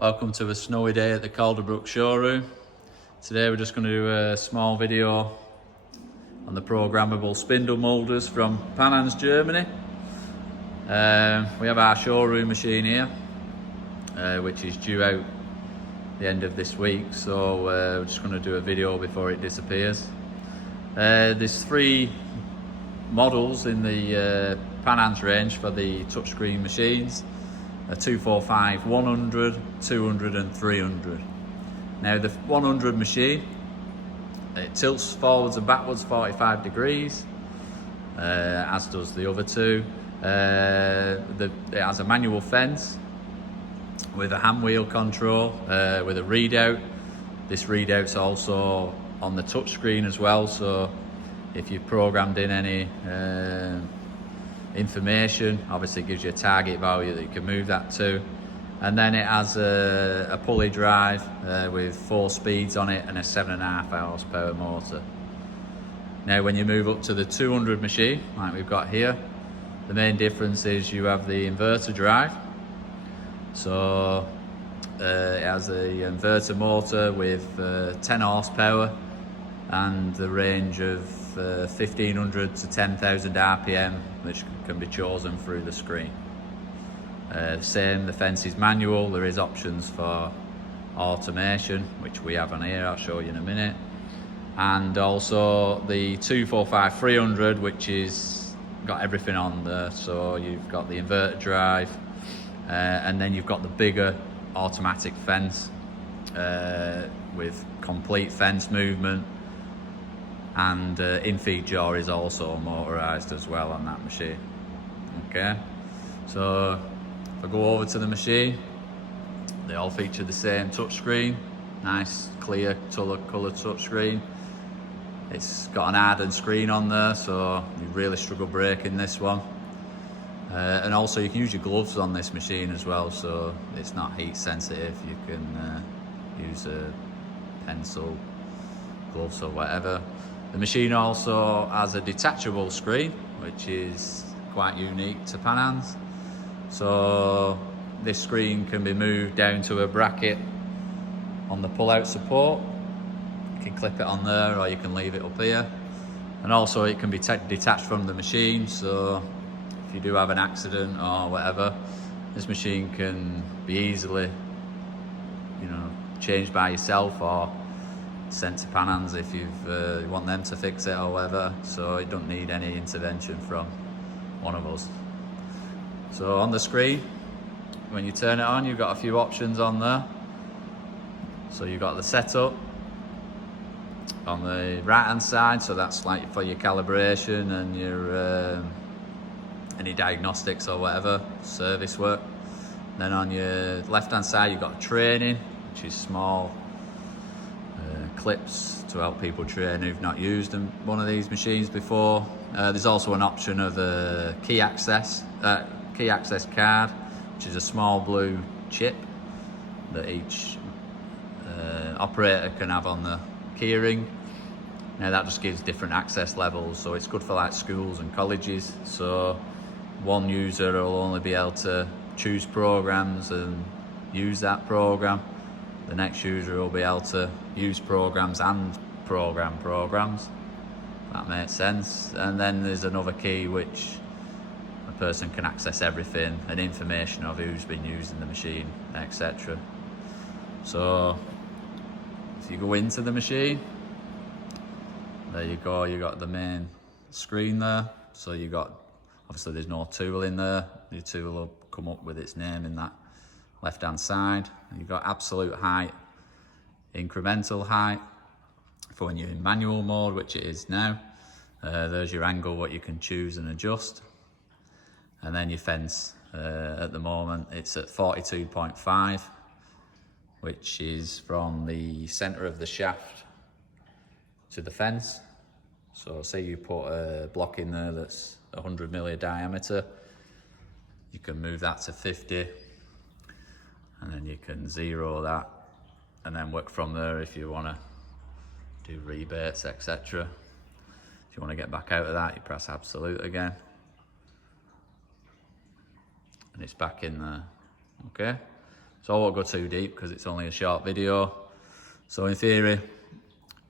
Welcome to a snowy day at the Calderbrook showroom. Today we're just going to do a small video on the programmable spindle moulders from Panhans, Germany. We have our showroom machine here, which is due out the end of this week, so we're just going to do a video before it disappears. There's three models in the Panhans range for the touchscreen machines: a 245, 100, 200 and 300. Now the 100 machine, it tilts forwards and backwards 45 degrees, as does the other two. It has a manual fence with a hand wheel control, with a readout. This readout's also on the touchscreen as well, so if you've programmed in any information, obviously it gives you a target value that you can move that to. And then it has a pulley drive with 4 speeds on it and a 7.5 horsepower motor. Now when you move up to the 200 machine, like we've got here, the main difference is you have the inverter drive. So it has a inverter motor with 10 horsepower and the range of 1500 to 10,000 RPM, which can be chosen through the screen. Same, the fence is manual. There is options for automation, which we have on here, I'll show you in a minute. And also the 245 300, which is got everything on there. So you've got the inverter drive, and then you've got the bigger automatic fence with complete fence movement, and in-feed jaw is also motorized as well on that machine. Okay, so if I go over to the machine, they all feature the same touchscreen, nice clear colour touchscreen. It's got an hardened screen on there, so you really struggle braking this one. And also you can use your gloves on this machine as well, so it's not heat sensitive. You can use a pencil, gloves or whatever. The machine also has a detachable screen, which is quite unique to Panhans. So this screen can be moved down to a bracket on the pull-out support. You can clip it on there, or you can leave it up here. And also it can be detached from the machine, so if you do have an accident or whatever, this machine can be easily, changed by yourself or sent to Panhans if you want them to fix it or whatever, so it don't need any intervention from one of us. So on the screen, when you turn it on, you've got a few options on there. So you've got the setup on the right hand side, so that's like for your calibration and your any diagnostics or whatever, service work. Then on your left hand side you've got training, which is small clips to help people train who've not used one of these machines before. There's also an option of a key access card, which is a small blue chip that each operator can have on the keyring. Now that just gives different access levels, so it's good for like schools and colleges. So one user will only be able to choose programs and use that program. The next user will be able to use programs and program programs. That makes sense. And then there's another key which a person can access everything and information of who's been using the machine, etc. So if you go into the machine, there you go, you got the main screen there. So you got, obviously there's no tool in there. The tool will come up with its name in that left hand side. You've got absolute height, incremental height for when you're in manual mode, which it is now. There's your angle, what you can choose and adjust. And then your fence, at the moment it's at 42.5, which is from the center of the shaft to the fence. So say you put a block in there that's 100 mm diameter, you can move that to 50, and then you can zero that and then work from there if you want to do rebates, etc. If you want to get back out of that, you press absolute again and it's back in there. Okay, So I won't go too deep because it's only a short video. So in theory,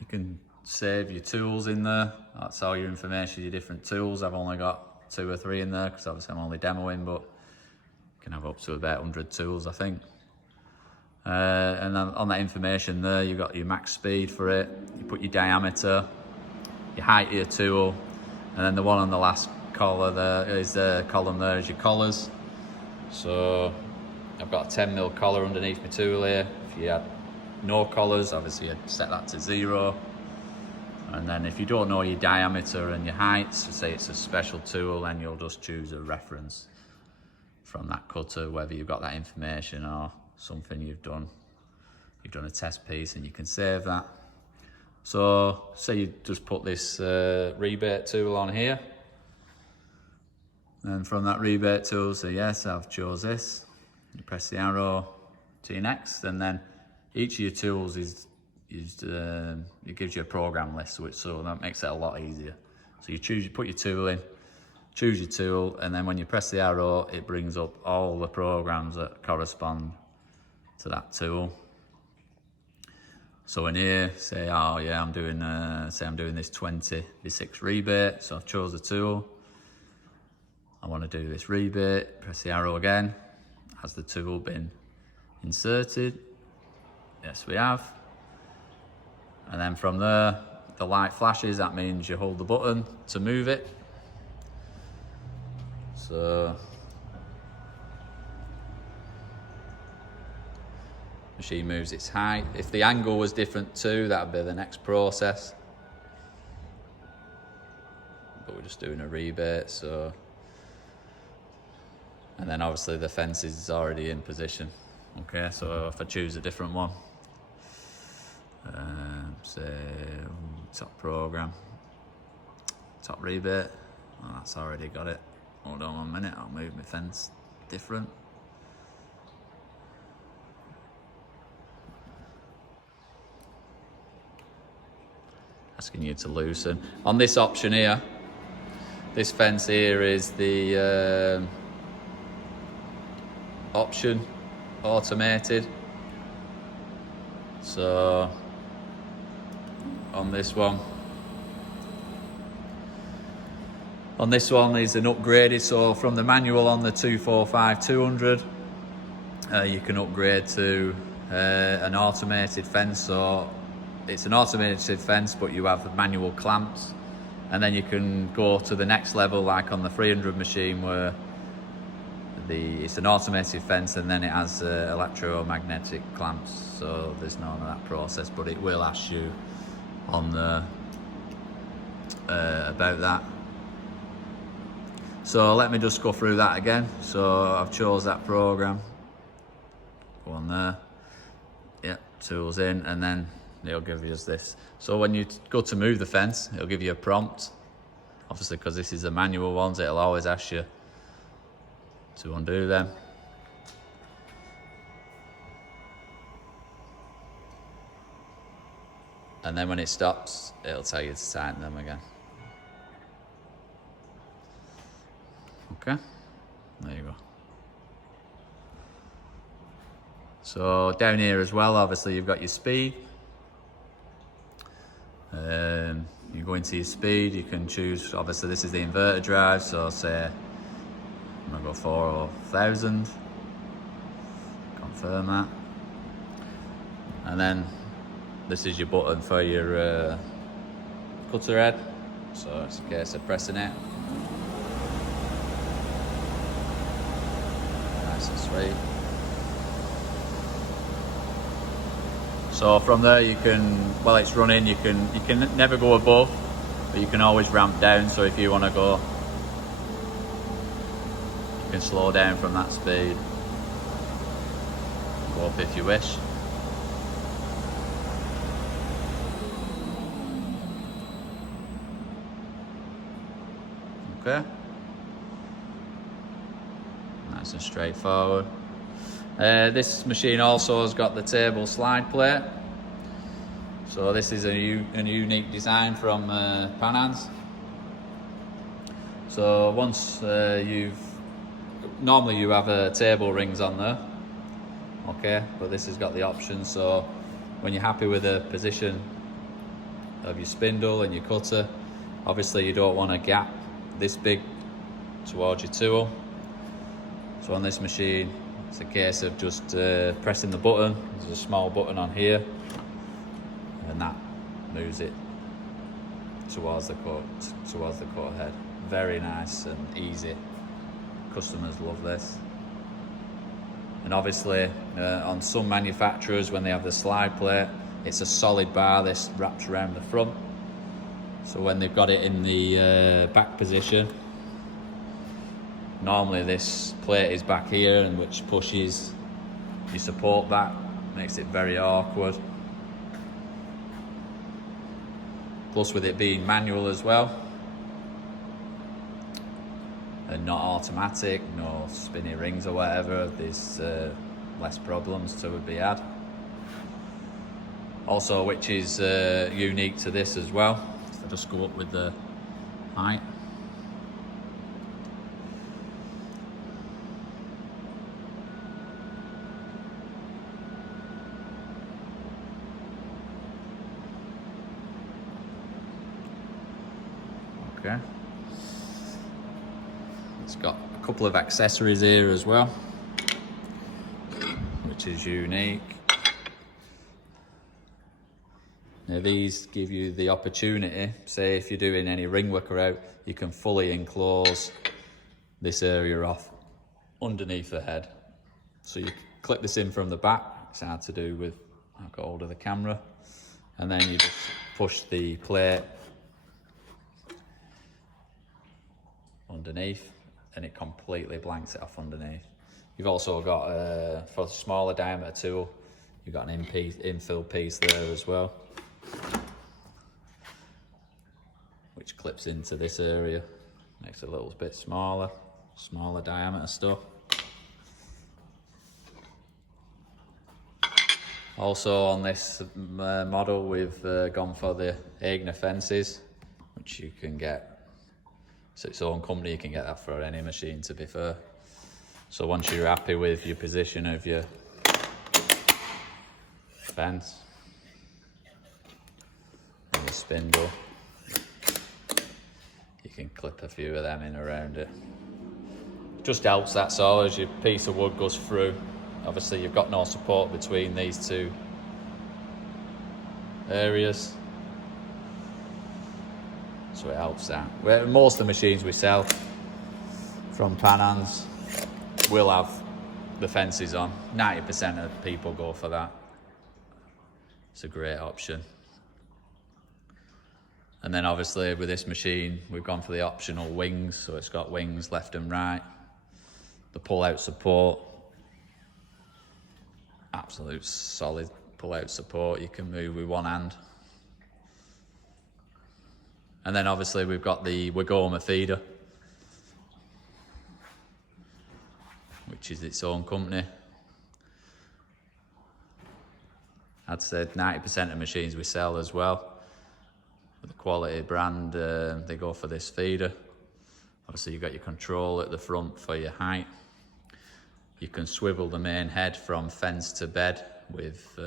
you can save your tools in there. That's all your information, your different tools. I've only got 2 or 3 in there because obviously I'm only demoing, but you can have up to about 100 tools, I think. And then on that information there, you've got your max speed for it. You put your diameter, your height of your tool, and then the one on the last collar there is the column there is your collars. So I've got a 10mm collar underneath my tool here. If you had no collars, obviously I'd set that to 0. And then if you don't know your diameter and your heights, so say it's a special tool, then you'll just choose a reference from that cutter, whether you've got that information or something you've done a test piece, and you can save that. So say you just put this rebate tool on here, and from that rebate tool, say yes, I've chose this. You press the arrow to your next, and then each of your tools it gives you a program list, so that makes it a lot easier. So you put your tool in, choose your tool, and then when you press the arrow, it brings up all the programs that correspond to that tool. So in here, say, oh yeah, I'm doing this 20v6 rebate. So I've chose the tool. I want to do this rebate. Press the arrow again. Has the tool been inserted? Yes, we have. And then from there, the light flashes. That means you hold the button to move it. So machine moves its height. If the angle was different too, that would be the next process. But we're just doing a rebate, so. And then obviously the fence is already in position. Okay, so if I choose a different one, say top program, top rebate, well, that's already got it. Hold on 1 minute, I'll move my fence different. Asking you to loosen. On this option here, this fence here is the option automated. So on this one is an upgraded, so from the manual on the 245-200 you can upgrade to an automated fence. So it's an automated fence, but you have manual clamps, and then you can go to the next level, like on the 300 machine, where it's an automated fence and then it has electromagnetic clamps. So there's none of that process, but it will ask you on the about that. So let me just go through that again. So I've chose that program. Go on there. Yep, tools in, and then it'll give you this. So when you go to move the fence, it'll give you a prompt. Obviously, because this is the manual ones, it'll always ask you to undo them. And then when it stops, it'll tell you to tighten them again. Okay, there you go. So down here as well, obviously you've got your speed. You go into your speed, you can choose, obviously this is the inverter drive, so say I'm gonna go 4000, confirm that. And then this is your button for your cutter head, so it's a case of pressing it. Nice and straight. So from there you can, while it's running, you can never go above, but you can always ramp down. So if you want to go, you can slow down from that speed, go up if you wish. Okay, nice and straightforward. This machine also has got the table slide plate. So this is a unique design from Panhans. So once normally you have table rings on there. okay, but this has got the option, so when you're happy with the position of your spindle and your cutter, obviously you don't want a gap this big towards your tool. So on this machine, it's a case of just pressing the button. There's a small button on here, and that moves it towards the cut head. Very nice and easy. Customers love this. And obviously, on some manufacturers, when they have the slide plate, it's a solid bar. This wraps around the front. So when they've got it in the back position, normally this plate is back here, and which pushes your support back, makes it very awkward. Plus, with it being manual as well, and not automatic, no spinny rings or whatever, there's less problems to be had. Also, which is unique to this as well, so just go up with the height. Okay. It's got a couple of accessories here as well, which is unique. Now these give you the opportunity, say if you're doing any ring worker out, you can fully enclose this area off underneath the head. So you clip this in from the back, it's hard to do with, I've got hold of the camera, and then you just push the plate underneath, and it completely blanks it off underneath. You've also got, for a smaller diameter tool, you've got an infill piece there as well, which clips into this area, makes it a little bit smaller diameter stuff. Also on this model, we've gone for the Agner fences, which you can get. It's its own company, you can get that for any machine, to be fair. So once you're happy with your position of your fence and the spindle, you can clip a few of them in around it. Just helps, that's all, as your piece of wood goes through. Obviously you've got no support between these two areas, so it helps that. Most of the machines we sell from Panhans will have the fences on. 90% of people go for that. It's a great option. And then obviously with this machine, we've gone for the optional wings, so it's got wings left and right. The pull-out support, absolute solid pull-out support, you can move with one hand. And then obviously we've got the Wagoma feeder, which is its own company. I'd say 90% of machines we sell as well, with the quality brand, they go for this feeder. Obviously you've got your control at the front for your height. You can swivel the main head from fence to bed with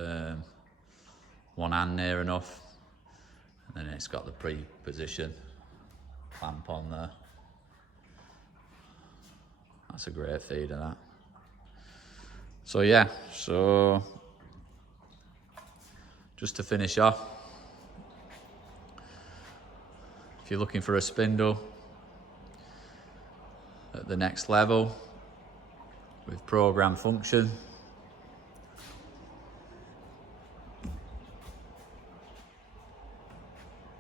one hand near enough. And then it's got the pre-position clamp on there. That's a great feeder, that. So yeah, so just to finish off, if you're looking for a spindle at the next level with program function,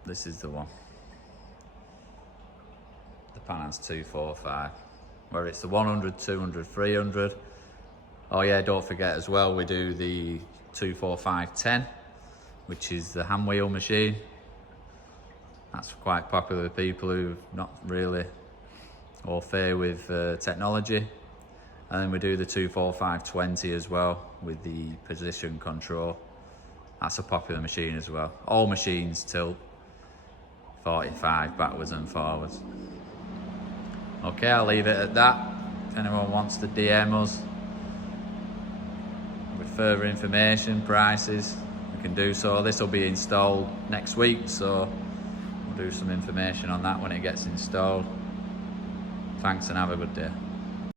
this is the one. The Panhans 245, where it's the 100, 200, 300. Oh yeah, don't forget as well, we do the 24510, which is the hand wheel machine. That's quite popular with people who've not really au fait with technology. And then we do the 24520 as well with the position control. That's a popular machine as well. All machines tilt 45 backwards and forwards. Okay, I'll leave it at that. If anyone wants to DM us, further information, prices, we can do so. This will be installed next week, so we'll do some information on that when it gets installed. Thanks and have a good day.